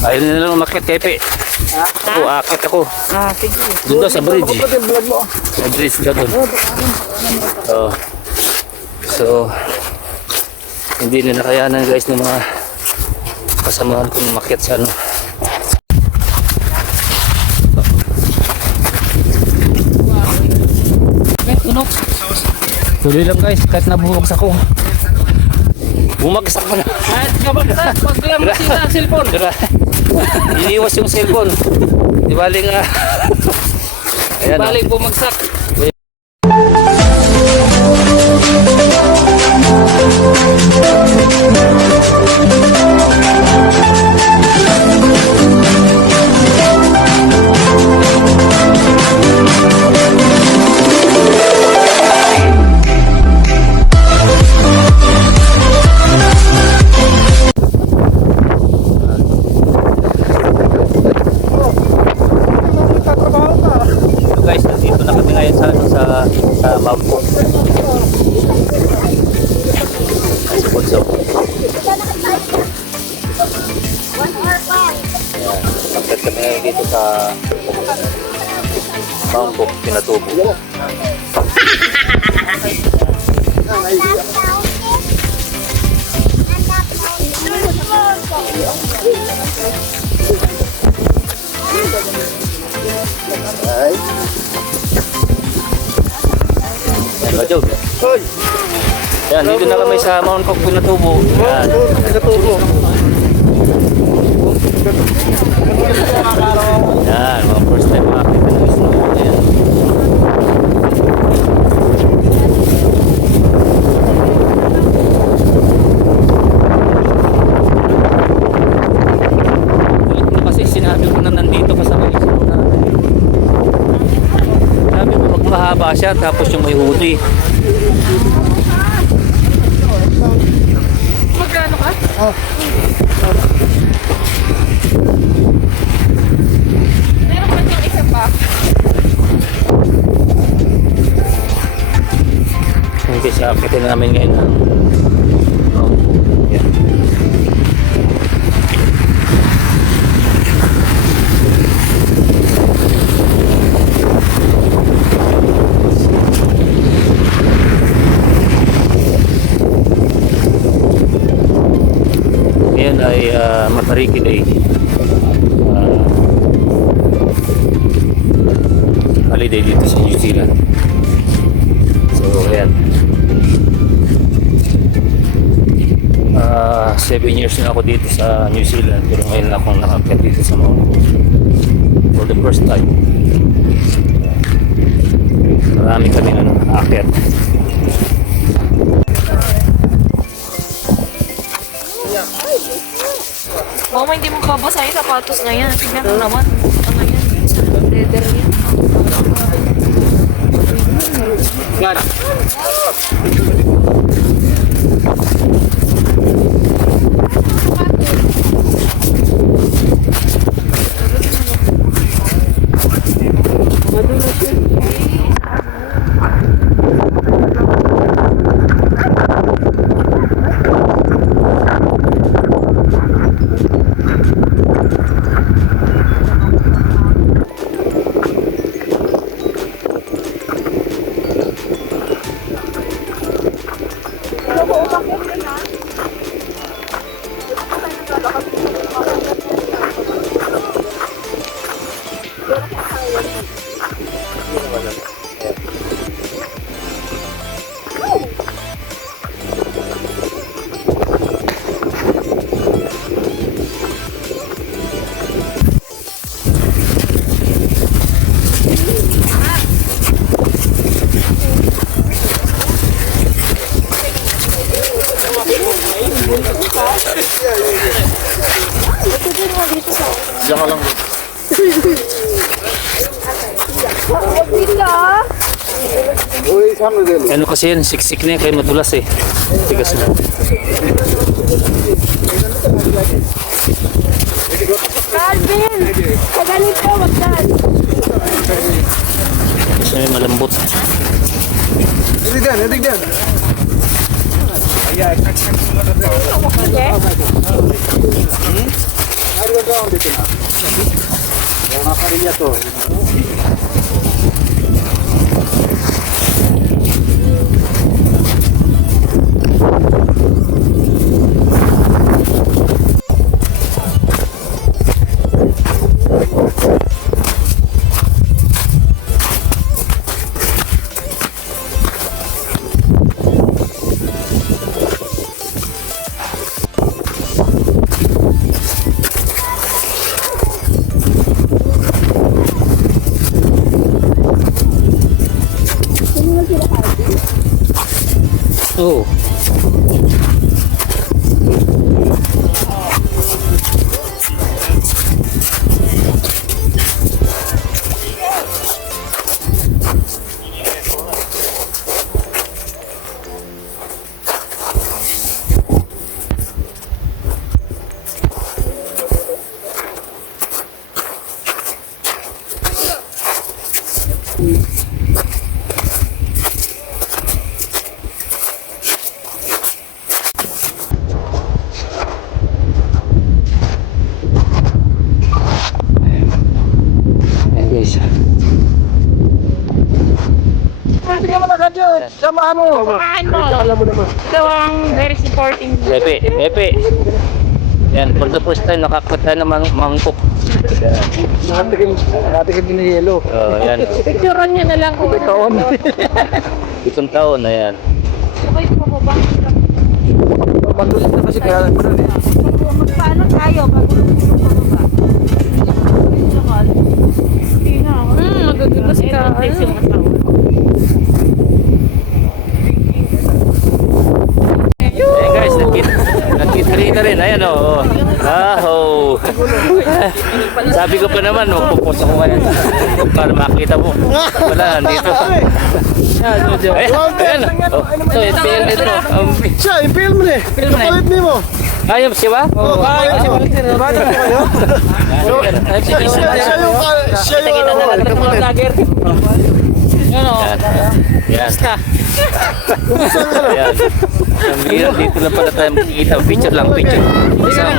Ayaw na lang umakit, Kepe. Ako, akit ako. Ah, sige. Doon daw sa bridge. Sa bridge ka doon. Oh. So, hindi na nakayanan guys ng mga kasamahan kong umakyat sa ano. Tuloy lang guys, kahit nabumagsak ako. Bumagsak pa na. Kahit kabagsak, pag lang masira ang cellphone. Iniwas yung cellphone. Di bali nga. Ayan. oh. Balik bumagsak. Akit kami ngayon dito sa Cook, Pinatubo. Ay. Ayan, Radyo. Hoy. Ayan, dito na kami sa Mount Cook, Pinatubo. Ayan. Oh, Ayan, mga first time makakita ng snow. Ayan. Ito kasi sinabi ko na mo magmahaba siya tapos yung may huli. Magkano ka? Meron namin ngayon ng oh, yan. Ngayon ay uh, Matariki Day. 7 years na ako dito sa New Zealand pero ngayon akong nakakita dito sa Mount for the first time marami kami na nakakit Mama, hindi mo babasa yung sapatos na yan. Tignan mo naman. Ano yan? Leather yan. God. lang. Ano kasi yan, siksik na yan, kaya madulas eh. Tigas na. Calvin! Sa ganito, wag dahil. Kasi may malambot. Idigdan, idigdan. Yeah, I can't see what I'm doing. Okay. Edik dan, edik dan. Naroon ka dito na. Yung mga karinya to. Oo. Ayan Samahan mo. Samahan mo. Ikaw ang very supporting. Pepe, Pepe. Yan, pag tapos tayo, nakakita na mang mangkok. Nakatikim, nakatikim din ng yelo. Oh, yan. Picturean niya na lang kung ano. Taon. Itong taon na yan. Okay, pababa. Magulit na kasi kaya lang pa eh. Paano tayo? Hmm, magagulas ka. Eh guys, nakita, nakita kita rin. Ayan. Oh. Ah, oh. Sabi ko pa naman, magpupos ako ngayon. Para makita mo. Wala, nandito. Ayan, ayan. Oh, so, dito. Um, Siya, mo eh. Film na eh. Kapalit mo. ayun, siya ba? Oo, kapalit mo. Bata po kayo? Siya, siya yung, siya yung, ano, kapalit. Yan. Yan. Yan. Ang hirap dito lang pala tayo makikita. Picture lang, picture. Isang.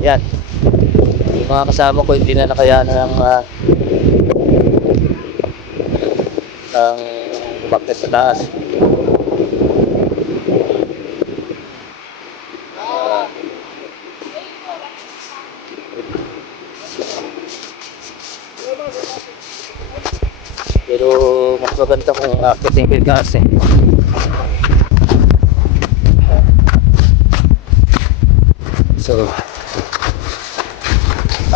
Yan. Yung mga kasama ko hindi na nakayanan ng uh, ng bakit sa taas. Pero mas maganda kung akitin taas eh. So,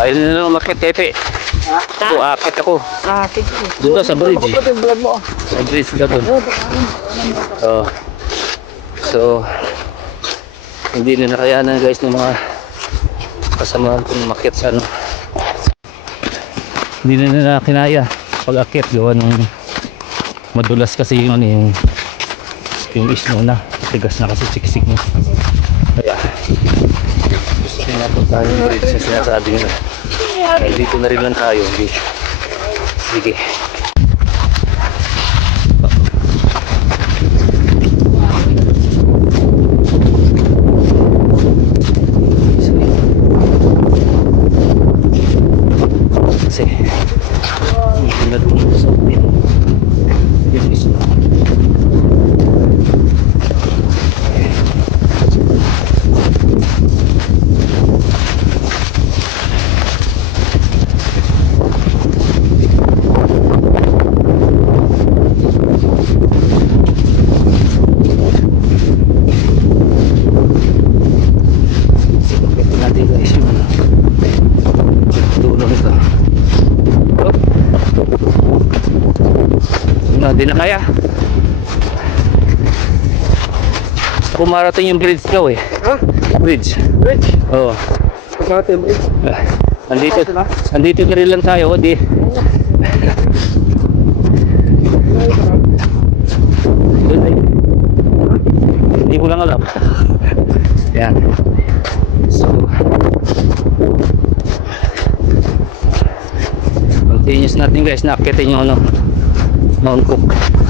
ayun na lang umakit, Tepe. Ako, akit ako. Ah, sige. Doon daw sa bridge. Kapatid, vlog mo. Sa bridge ka doon. Oh. So, hindi na nakayanan guys ng mga kasamahan kong makit sa ano. Hindi na nila kinaya pag akit gawa ng madulas kasi yung ano yung yung isno na tigas na kasi siksik mo kaya gusto nga po tayo ng bridge na sinasabi nila Dahil dito na rin lang tayo. Hindi sige hindi na kaya. Pumarating yung bridge daw eh. Ha? bridge. Bridge? oo. Pagkakati yung bridge. Ah, andito, andito ka rin lang tayo o di. Hindi ko lang alam. Yan. So continuous natin guys. Nakakita nyo ano? Mount Cook.